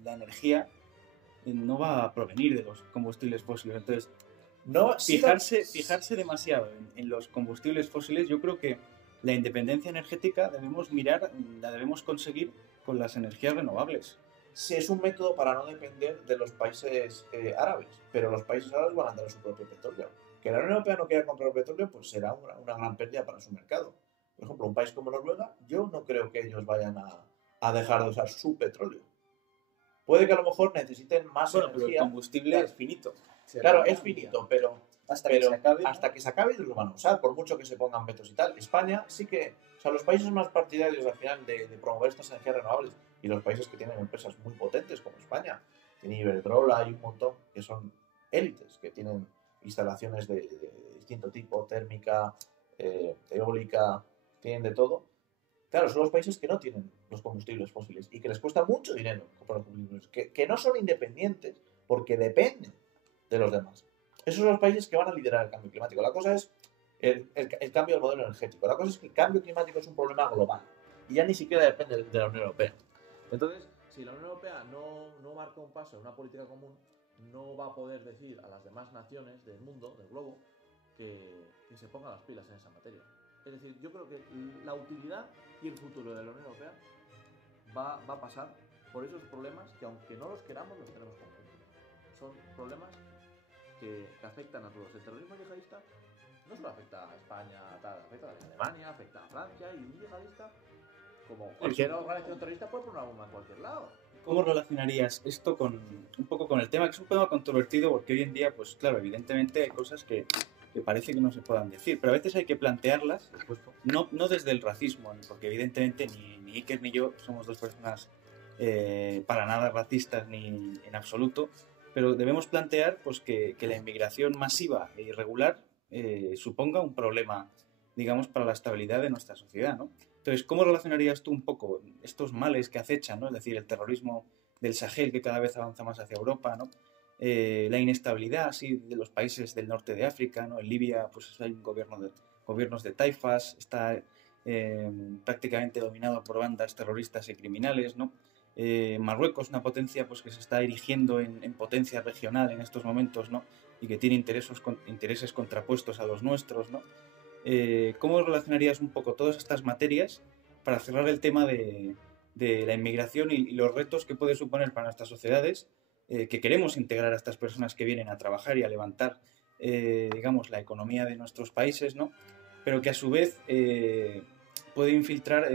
la energía no va a provenir de los combustibles fósiles. Entonces, fijarse demasiado en los combustibles fósiles, yo creo que la independencia energética la debemos conseguir con las energías renovables. Sí, es un método para no depender de los países árabes, pero los países árabes van a tener su propio petróleo. Que la Unión Europea no quiera comprar petróleo, pues será una gran pérdida para su mercado. Por ejemplo, un país como Noruega, yo no creo que ellos vayan a dejar de usar su petróleo. Puede que a lo mejor necesiten más energía. Pero el combustible es finito. Claro, es finito, pero hasta que se acabe ellos lo van a usar, por mucho que se pongan vetos y tal. España sí que, o sea, los países más partidarios al final de promover estas energías renovables y los países que tienen empresas muy potentes como España, tiene Iberdrola, hay un montón que son élites, que tienen instalaciones de distinto tipo, térmica, eólica, tienen de todo. Claro, son los países que no tienen los combustibles fósiles y que les cuesta mucho dinero comprar los combustibles, que no son independientes porque dependen de los demás. Esos son los países que van a liderar el cambio climático. La cosa es el cambio del modelo energético. La cosa es que el cambio climático es un problema global y ya ni siquiera depende de la Unión Europea. Entonces, si la Unión Europea no marca un paso en una política común, no va a poder decir a las demás naciones del mundo, del globo, que se pongan las pilas en esa materia. Es decir, yo creo que la utilidad y el futuro de la Unión Europea va a pasar por esos problemas que, aunque no los queramos, los tenemos conjuntos. Son problemas que afectan a todos. El terrorismo yihadista no solo afecta a España, afecta a Alemania, afecta a Francia, y un yihadista, como cualquier organización terrorista, puede poner una bomba en cualquier lado. ¿Cómo relacionarías esto con un poco con el tema, que es un tema controvertido, porque hoy en día, pues claro, evidentemente hay cosas que parece que no se puedan decir, pero a veces hay que plantearlas, no desde el racismo, porque evidentemente ni Iker ni yo somos dos personas para nada racistas ni en absoluto, pero debemos plantear pues que la inmigración masiva e irregular suponga un problema, digamos, para la estabilidad de nuestra sociedad, ¿no? Entonces, ¿cómo relacionarías tú un poco estos males que acechan, ¿no? Es decir, el terrorismo del Sahel, que cada vez avanza más hacia Europa, ¿no? La inestabilidad así de los países del norte de África, ¿no? En Libia pues hay un gobiernos de taifas, está prácticamente dominado por bandas terroristas y criminales, ¿no? Marruecos, una potencia pues, que se está erigiendo en potencia regional en estos momentos, ¿no? Y que tiene intereses contrapuestos a los nuestros, ¿no? ¿Cómo relacionarías un poco todas estas materias para cerrar el tema de la inmigración y los retos que puede suponer para nuestras sociedades, que queremos integrar a estas personas que vienen a trabajar y a levantar, digamos, la economía de nuestros países, ¿no? Pero que a su vez puede infiltrar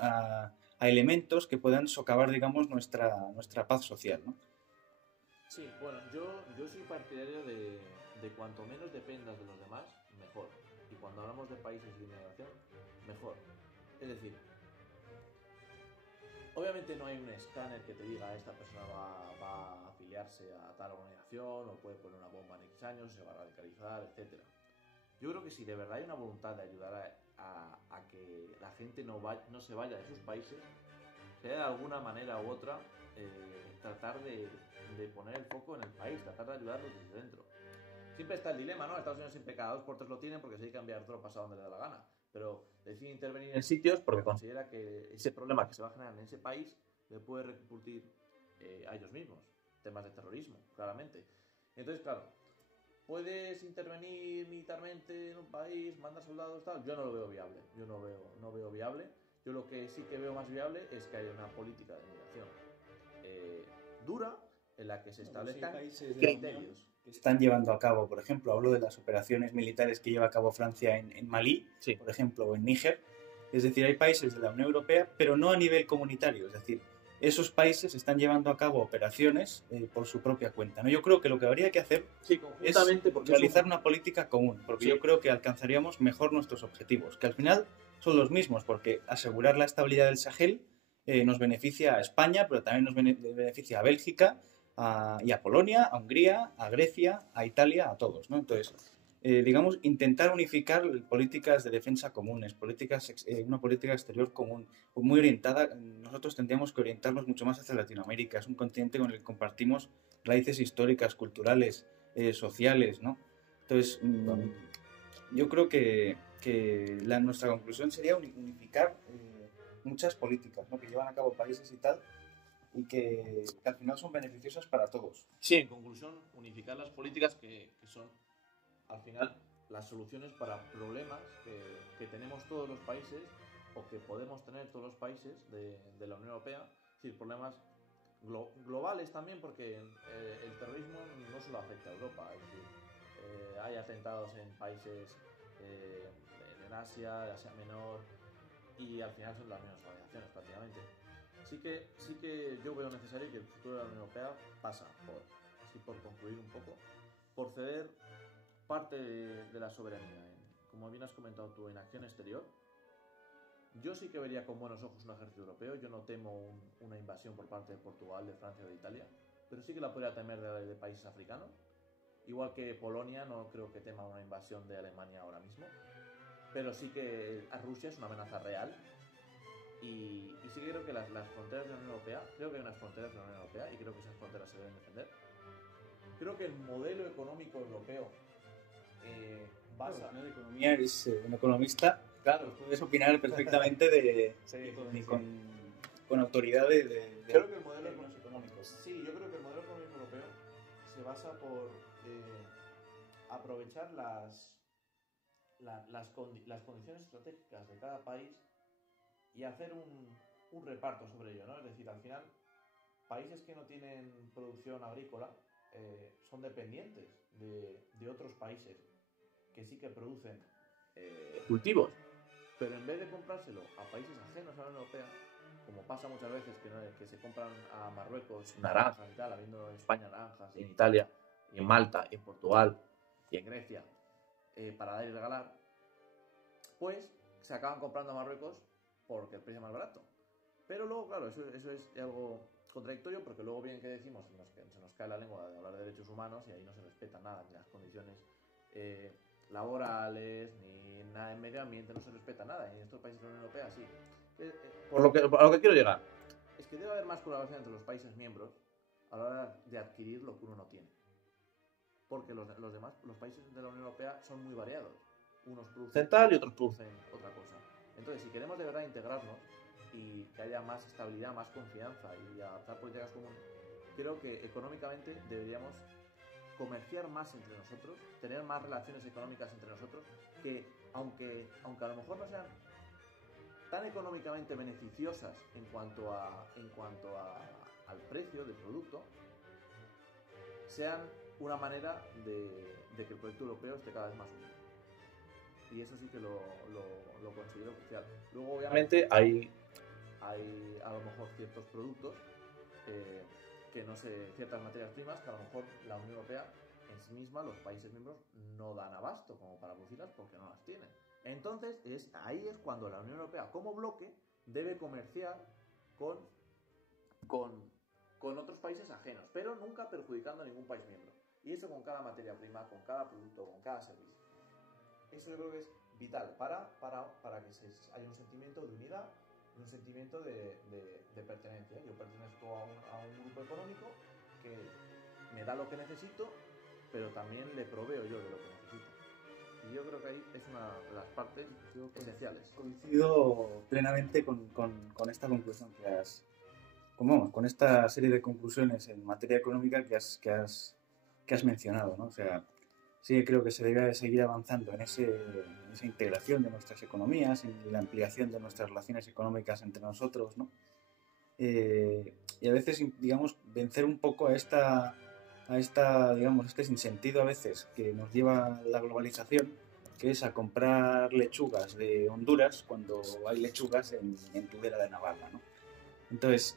a elementos que puedan socavar, digamos, nuestra paz social, ¿no? Sí, bueno, yo soy partidario de cuanto menos dependas de los demás, mejor. Y cuando hablamos de países de inmigración, mejor. Es decir, obviamente no hay un escáner que te diga esta persona va a afiliarse a tal organización o puede poner una bomba en X años, se va a radicalizar, etc. Yo creo que si de verdad hay una voluntad de ayudar a que la gente no se vaya de sus países, sea de alguna manera u otra, tratar de poner el foco en el país, tratar de ayudarlos desde dentro. Siempre está el dilema, ¿no? Estados Unidos siempre cada 2 por 3 lo tienen porque se hay que enviar tropas a donde le da la gana. Pero decide intervenir en sitios porque considera que ese problema que se va a generar en ese país le puede repercutir a ellos mismos. Temas de terrorismo, claramente. Entonces, claro, puedes intervenir militarmente en un país, mandar soldados, tal. Yo no lo veo viable. Yo no veo viable. Yo lo que sí que veo más viable es que haya una política de migración dura en la que se establezcan criterios. Que están llevando a cabo, por ejemplo, hablo de las operaciones militares que lleva a cabo Francia en Malí, sí, por ejemplo, o en Níger. Es decir, hay países de la Unión Europea, pero no a nivel comunitario. Es decir, esos países están llevando a cabo operaciones por su propia cuenta, ¿no? Yo creo que lo que habría que hacer es realizar una política común, porque sí, yo creo que alcanzaríamos mejor nuestros objetivos, que al final son los mismos, porque asegurar la estabilidad del Sahel nos beneficia a España, pero también nos beneficia a Bélgica, y a Polonia, a Hungría, a Grecia, a Italia, a todos, ¿no? Entonces, digamos, intentar unificar políticas de defensa comunes, una política exterior común, muy orientada. Nosotros tendríamos que orientarnos mucho más hacia Latinoamérica. Es un continente con el que compartimos raíces históricas, culturales, sociales, ¿no? Entonces, yo creo que nuestra conclusión sería unificar muchas políticas, ¿no? Que llevan a cabo países y tal, y que al final son beneficiosas para todos. Sí, en conclusión, unificar las políticas que son, al final, las soluciones para problemas que tenemos todos los países o que podemos tener todos los países de la Unión Europea. Es decir, problemas globales también, porque el terrorismo no solo afecta a Europa. Es decir, hay atentados en países en Asia, de Asia Menor, y al final son las mismas organizaciones prácticamente. Sí que yo veo necesario que el futuro de la Unión Europea pasa por concluir un poco, por ceder parte de la soberanía, como bien has comentado tú, en acción exterior. Yo sí que vería con buenos ojos un ejército europeo. Yo no temo una invasión por parte de Portugal, de Francia o de Italia, pero sí que la podría temer de países africanos. Igual que Polonia, no creo que tema una invasión de Alemania ahora mismo, pero sí que a Rusia es una amenaza real. Y sí que creo que las fronteras de la Unión Europea, creo que hay unas fronteras de la Unión Europea y creo que esas fronteras se deben defender. Creo que el modelo económico europeo basa... Bueno, de economía eres un economista, claro, puedes opinar perfectamente con autoridad de creo que el modelo económico. Sí, yo creo que el modelo económico europeo se basa por aprovechar las condiciones estratégicas de cada país y hacer un reparto sobre ello, ¿no? Es decir, al final, países que no tienen producción agrícola son dependientes de otros países que sí que producen cultivos, pero en vez de comprárselo a países ajenos a la Unión Europea, como pasa muchas veces que se compran a Marruecos naranjas y tal, habiendo en España naranjas, y en Italia, y en Malta, y en Portugal, y en Grecia, para dar y regalar, pues se acaban comprando a Marruecos porque el precio es más barato. Pero luego, claro, eso es algo contradictorio, porque luego bien que decimos, se nos cae la lengua de hablar de derechos humanos y ahí no se respeta nada, ni las condiciones laborales, ni nada en medio ambiente, no se respeta nada. Y en estos países de la Unión Europea sí. A lo que quiero llegar es que debe haber más colaboración entre los países miembros a la hora de adquirir lo que uno no tiene. Porque los países de la Unión Europea son muy variados. Unos producen tal y otros producen otra cosa. Entonces, si queremos de verdad integrarnos y que haya más estabilidad, más confianza y adaptar políticas comunes, creo que económicamente deberíamos comerciar más entre nosotros, tener más relaciones económicas entre nosotros, que aunque a lo mejor no sean tan económicamente beneficiosas en cuanto al precio del producto, sean una manera de que el proyecto europeo esté cada vez más unido. Y eso sí que lo considero crucial. Luego, obviamente, hay a lo mejor ciertos productos que no sé, ciertas materias primas que a lo mejor la Unión Europea en sí misma, los países miembros, no dan abasto como para producirlas porque no las tienen. Entonces, ahí es cuando la Unión Europea como bloque debe comerciar con otros países ajenos, pero nunca perjudicando a ningún país miembro. Y eso con cada materia prima, con cada producto, con cada servicio. Eso yo creo que es vital para que haya un sentimiento de unidad, un sentimiento de pertenencia. Yo pertenezco a un grupo económico que me da lo que necesito, pero también le proveo yo de lo que necesito. Y yo creo que ahí es una de las partes esenciales. Coincido plenamente con esta conclusión que has... con esta serie de conclusiones en materia económica que has mencionado, ¿no? O sea, sí creo que se debe seguir avanzando en esa integración de nuestras economías, en la ampliación de nuestras relaciones económicas entre nosotros, ¿no? Y a veces, digamos, vencer un poco a este sinsentido a veces que nos lleva la globalización, que es a comprar lechugas de Honduras cuando hay lechugas en Tudela de Navarra, ¿no? Entonces,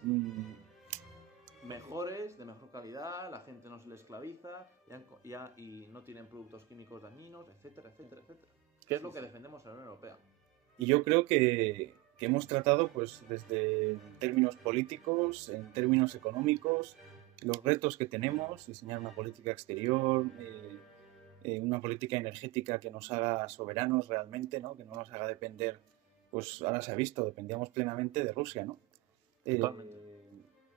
mejores, de mejor calidad, la gente no se le esclaviza y no tienen productos químicos dañinos, etcétera, etcétera, etcétera. ¿Qué es lo que defendemos en la Unión Europea? Y yo creo que hemos tratado, pues, desde términos políticos, en términos económicos, los retos que tenemos, diseñar una política exterior, una política energética que nos haga soberanos realmente, ¿no? Que no nos haga depender, pues ahora se ha visto, dependíamos plenamente de Rusia, ¿no?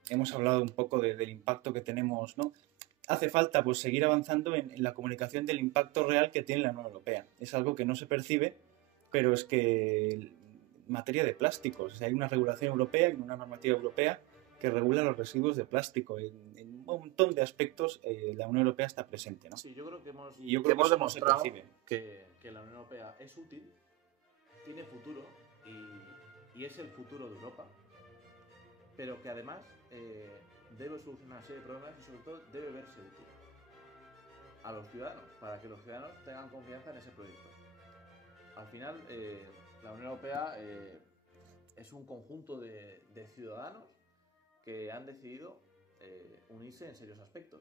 Hemos hablado un poco del impacto que tenemos, ¿no? Hace falta, pues, seguir avanzando en la comunicación del impacto real que tiene la Unión Europea. Es algo que no se percibe, pero es que en materia de plásticos, o sea, hay una regulación europea y una normativa europea que regula los residuos de plástico. En un montón de aspectos la Unión Europea está presente, ¿no? Sí, yo creo que hemos demostrado que la Unión Europea es útil, tiene futuro y es el futuro de Europa, pero que además debe solucionar una serie de problemas y sobre todo debe verse útil a los ciudadanos, para que los ciudadanos tengan confianza en ese proyecto. Al final, la Unión Europea es un conjunto de ciudadanos que han decidido unirse en serios aspectos.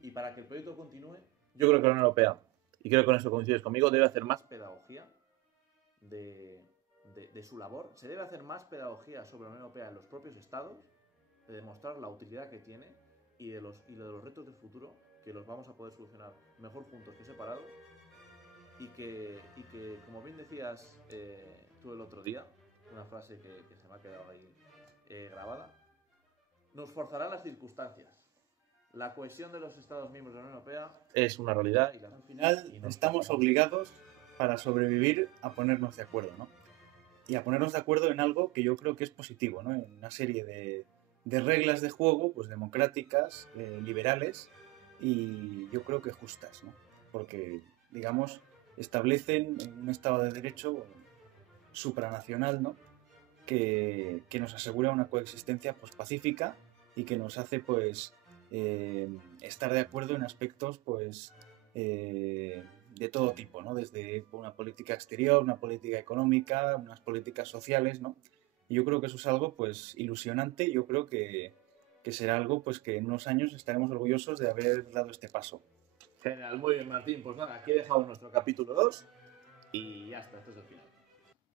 Y para que el proyecto continúe, yo creo que la Unión Europea, y creo que con eso coincides conmigo, debe hacer más pedagogía de su labor. Se debe hacer más pedagogía sobre la Unión Europea en los propios estados, de demostrar la utilidad que tiene y de los retos del futuro, que los vamos a poder solucionar mejor juntos que separados. Y que como bien decías tú el otro día, una frase que se me ha quedado ahí grabada, nos forzarán las circunstancias. La cohesión de los Estados miembros de la Unión Europea es una realidad. Y al final estamos obligados, para sobrevivir, a ponernos de acuerdo, ¿no? Y a ponernos de acuerdo en algo que yo creo que es positivo, ¿no? En una serie de reglas de juego, pues democráticas, liberales y yo creo que justas, ¿no? Porque, digamos, establecen un Estado de Derecho supranacional, ¿no? que nos asegura una coexistencia pues, pacífica y que nos hace pues, estar de acuerdo en aspectos pues, de todo tipo, ¿no? Desde una política exterior, una política económica, unas políticas sociales, ¿no? Y yo creo que eso es algo pues, ilusionante. Yo creo que será algo pues, que en unos años estaremos orgullosos de haber dado este paso. Genial, muy bien, Martín. Pues nada, aquí he dejado nuestro capítulo 2 y ya está, este es el final.